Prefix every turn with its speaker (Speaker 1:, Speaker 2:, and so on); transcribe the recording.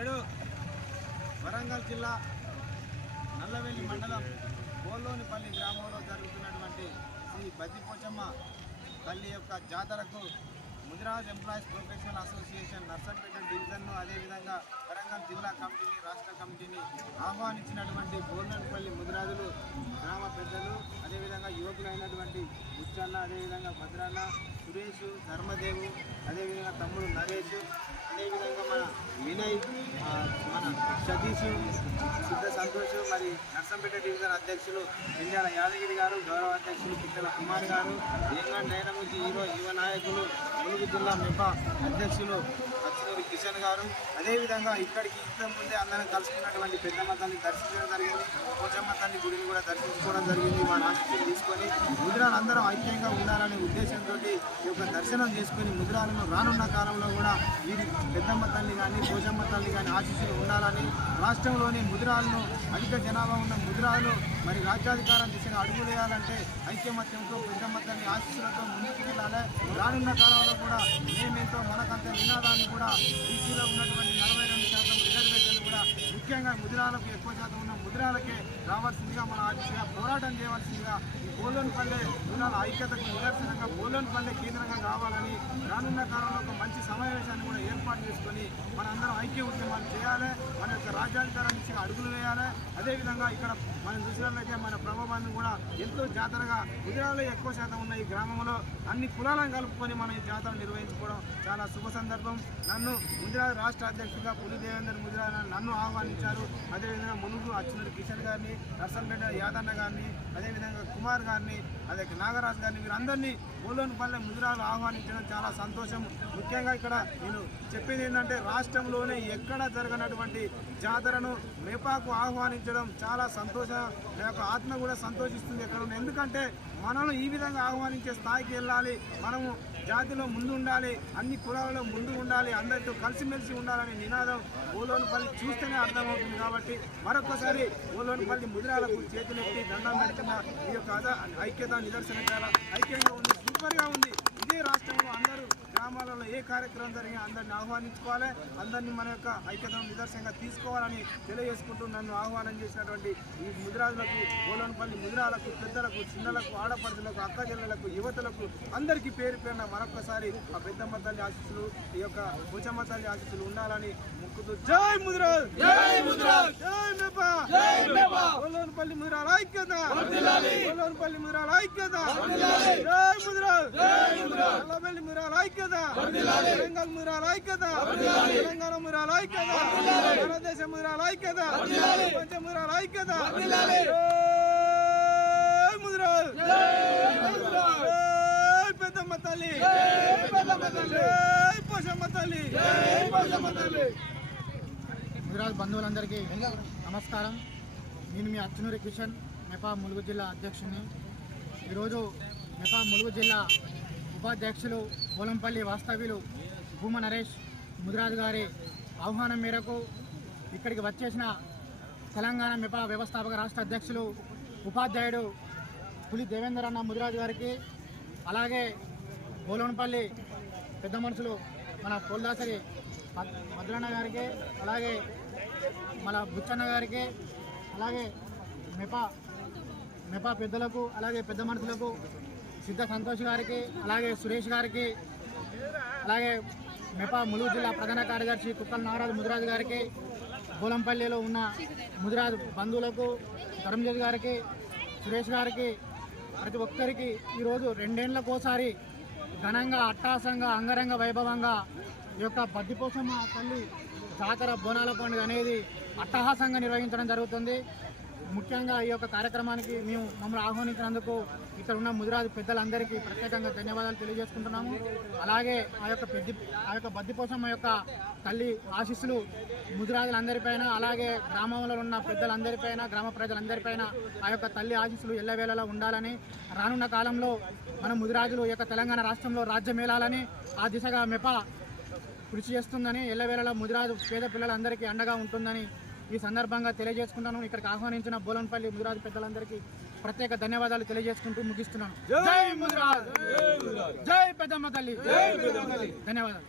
Speaker 1: నేడు వరంగల్ జిల్లా నల్లవెల్లి మండలం బోల్లోనిపల్లి గ్రామంలో జరుగుతున్నటువంటి శ్రీ బద్దిపోచమ్మ తల్లి యొక్క జాతరకు Mudiraj employees professional association Narsampet డివిజన్ను అదేవిధంగా వరంగల్ జిల్లా కమిటీని రాష్ట్ర కమిటీని ఆహ్వానించినటువంటి బోల్లోనిపల్లి ముదిరాజులు గ్రామ పెద్దలు అదేవిధంగా యువకులైనటువంటి ముచ్చన్న అదేవిధంగా భద్రాన్న సురేష్ ధర్మదేవు అదేవిధంగా తమ్ముడు నరేష్ అదేవిధంగా మన వినయ్ మన సతీష్ సిద్ధ సంతోష్ మరి నర్సంపేట డివిజన్ అధ్యక్షులు ఇండియాల యాదగిరి గారు గౌరవ అధ్యక్షులు పిట్టల కుమార్ గారు ఏంగా డైనమిక్ హీరో యువ నాయకులు ములుగు జిల్లా మెపా అధ్యక్షులు అచ్చునూరి కిషన్ గారు. అదేవిధంగా ఇక్కడికి ఇంత ముందే అందరం కలుసుకున్నటువంటి పెద్దమ్మ తల్లి దర్శించడం జరిగింది. పోచమ్మ తల్లి గుడిని కూడా దర్శించుకోవడం జరిగింది. మా ఆశీస్సులు తీసుకొని ముద్రాలు అందరం ఐక్యంగా ఉండాలనే ఉద్దేశంతో దర్శనం చేసుకుని ముద్రాలను రానున్న కాలంలో కూడా వీరి పెద్దమ్మ తల్లి కానీ పోచమ్మ తల్లి కానీ ఆశీస్సులు ఉండాలని రాష్ట్రంలోని ముద్రాలను అధిక జనాభా ఉన్న ముద్రాలు మరి రాజ్యాధికారం దిశగా అడుగు వేయాలంటే ఐక్యమత్యంతో పెద్దమ్మ తల్లి ఆశీస్సులతో ముందుకు వెళ్ళాలి. రానున్న కాలంలో కూడా మేమెంతో మనకంత నినాదాన్ని కూడా ముఖ్యంగా ముద్రాలకు ఎక్కువ శాతం ఉన్న ముద్రాలకే రావాల్సిందిగా మన ఆశీస్సుగా పోరాటం చేయవలసిందిగా ఈ బోలోన్పల్లె ముద్రాల ఐక్యతకు నిదర్శనంగా బోలోన్పల్లె కేంద్రంగా కావాలని రానున్న కాలంలో ఒక మంచి సమావేశాన్ని కూడా ఏర్పాటు చేసుకొని మన అందరం ఐక్య ఉద్యమాలు చేయాలి. మన యొక్క రాజ్యాధికారం అడుగులు వేయాలి. అదేవిధంగా ఇక్కడ మనం చూసినట్లయితే మన ప్రభావాన్ని కూడా ఎంతో జాతరగా గుజరాత్లో ఎక్కువ శాతం ఉన్న ఈ గ్రామంలో అన్ని కులాలను కలుపుకొని మనం ఈ జాతర నిర్వహించుకోవడం చాలా శుభ సందర్భం. నన్ను గుజరాత్ రాష్ట్ర అధ్యక్షుడిగా పులి దేవేందర్ నన్ను ఆహ్వానించారు. అదేవిధంగా మునుగు అచ్చునూరు కిషన్ గారిని నర్సంపేట యాదన్న గారిని అదేవిధంగా కుమార్ గారిని అదే నాగరాజు గారిని వీరందరినీ బోలోనిపల్లె ముజరాలు ఆహ్వానించడం చాలా సంతోషం. ముఖ్యంగా ఇక్కడ నేను చెప్పేది ఏంటంటే రాష్ట్రంలోనే ఎక్కడ జరగనటువంటి జాతరను మేపాకు ఆహ్వానించడం చాలా సంతోష ఆత్మ కూడా సంతోషిస్తుంది ఎక్కడ ఎందుకంటే మనల్ని ఈ విధంగా ఆహ్వానించే స్థాయికి వెళ్ళాలి. మనము జాతిలో ముందు ఉండాలి అన్ని కులాలలో ముందు ఉండాలి అందరితో కలిసిమెలిసి ఉండాలనే నినాదం ఓలోనిపల్లి చూస్తేనే అర్థమవుతుంది కాబట్టి మరొకసారి ఓలోనిపల్లి ముదిరాలకు చేతులెత్తి దండం పెడుతున్న ఈ యొక్క ఐక్యత నిదర్శనం చాలా ఐక్యంగా ఉంది సూపర్గా ఉంది. ఇదే రాష్ట్రంలో అందరూ గ్రామాలలో ఏ కార్యక్రమం జరిగినా అందరిని ఆహ్వానించుకోవాలి. అందరినీ మన యొక్క ఐక్యతను నిదర్శనంగా తీసుకోవాలని తెలియజేసుకుంటూ నన్ను ఆహ్వానం చేసినటువంటి ఈ ముదిరాజులకు ఓలోనపల్లి ముదిరాలకు పెద్దలకు చిన్నలకు ఆడపడుచులకు అక్క చెల్లెలకు యువతలకు అందరికీ పేరు పేరున మరొకసారి ఆ పెద్దమ్మ తల్లి ఆశీస్సులు ఈ యొక్క భుజమ్మ తల్లి ఆశీస్సులు ఉండాలని ముక్కుతూ జై ముదిరాజ్! జై ముదిరాజ్! జై ఓలోనపల్లి ముదిరాల ఐక్యత. ఓలోనపల్లి ముదిరాల ఐక్యత. జై ముదిరాజ్ నల్లబెల్లి ముదిరాల. ఐక్యత. తెలంగాణ ముదిరాల ఐక్యత. తెలంగాణ ముదిరాల ఐక్యత. భారతదేశం ముదిరాల ఐక్యత. ప్రపంచ ముదిరాల ఐక్యత. జై ముదిరాజ్ జై పెద్దమ్మ తల్లి. జై పెద్దమ్మ తల్లి. జై పోషమ్మ తల్లి. జై పోషమ్మ తల్లి.
Speaker 2: గుజరాత్ బంధువులందరికీ నమస్కారం. నేను మీ అచ్చునూరి కిషన్ మెపా ములుగు జిల్లా అధ్యక్షుని. ఈరోజు మెపా ములుగు జిల్లా ఉపాధ్యక్షులు పోలంపల్లి వాస్తవ్యులు భూమ నరేష్ ముదిరాజు గారి ఆహ్వానం మేరకు ఇక్కడికి వచ్చేసిన తెలంగాణ మెపా వ్యవస్థాపక రాష్ట్ర అధ్యక్షులు ఉపాధ్యాయుడు పులి దేవేందర్ అన్న ముదిరాజు గారికి అలాగే బోలోనపల్లి పెద్ద మనుషులు మన కోల్దాసరి మద్రన్న గారికి అలాగే మన బుచ్చన్న గారికి అలాగే మెపా మెపా పెద్దలకు అలాగే పెద్ద మనుషులకు సిద్ధ సంతోష్ గారికి అలాగే సురేష్ గారికి అలాగే మెపా ములుగు జిల్లా ప్రధాన కార్యదర్శి కుక్కల నాగరాజు ముదిరాజు గారికి గోలంపల్లిలో ఉన్న ముదిరాజు బంధువులకు ధర్మజోతి గారికి సురేష్ గారికి ప్రతి ఒక్కరికి ఈరోజు రెండేళ్ళకోసారి ఘనంగా అట్టాసంగా అంగరంగ వైభవంగా ఈ యొక్క బద్దిపోసమ్మ తల్లి జాతర బోనాల పండుగ అనేది అట్టహాసంగా నిర్వహించడం జరుగుతుంది. ముఖ్యంగా ఈ యొక్క కార్యక్రమానికి మేము మమ్మల్ని ఆహ్వానించినందుకు ఇక్కడ ఉన్న ముదిరాజు పెద్దలందరికీ ప్రత్యేకంగా ధన్యవాదాలు తెలియజేసుకుంటున్నాము. అలాగే ఆ యొక్క పెద్ద ఆ యొక్క బద్దిపోసమ్మ యొక్క తల్లి ఆశీస్సులు ముదిరాజులందరిపైన అలాగే గ్రామంలో ఉన్న పెద్దలందరిపైన గ్రామ ప్రజలందరిపైన ఆ యొక్క తల్లి ఆశీస్సులు ఎల్లవేళలా ఉండాలని రానున్న కాలంలో మన ముదిరాజులు ఈ యొక్క తెలంగాణ రాష్ట్రంలో రాజ్యమేళాలని ఆ దిశగా మెప కృషి చేస్తుందని ఎల్లవేళలా ముదిరాజు పేద పిల్లలందరికీ అండగా ఉంటుందని ఈ సందర్భంగా తెలియజేసుకుంటాను. ఇక్కడికి ఆహ్వానించిన బోలన్పల్లి ముదిరాజు పెద్దలందరికీ ప్రత్యేక ధన్యవాదాలు తెలియజేసుకుంటూ ముగిస్తున్నాను. జై ముదిరాజ్. జై పెద్దమ్మ తల్లి. ధన్యవాదాలు.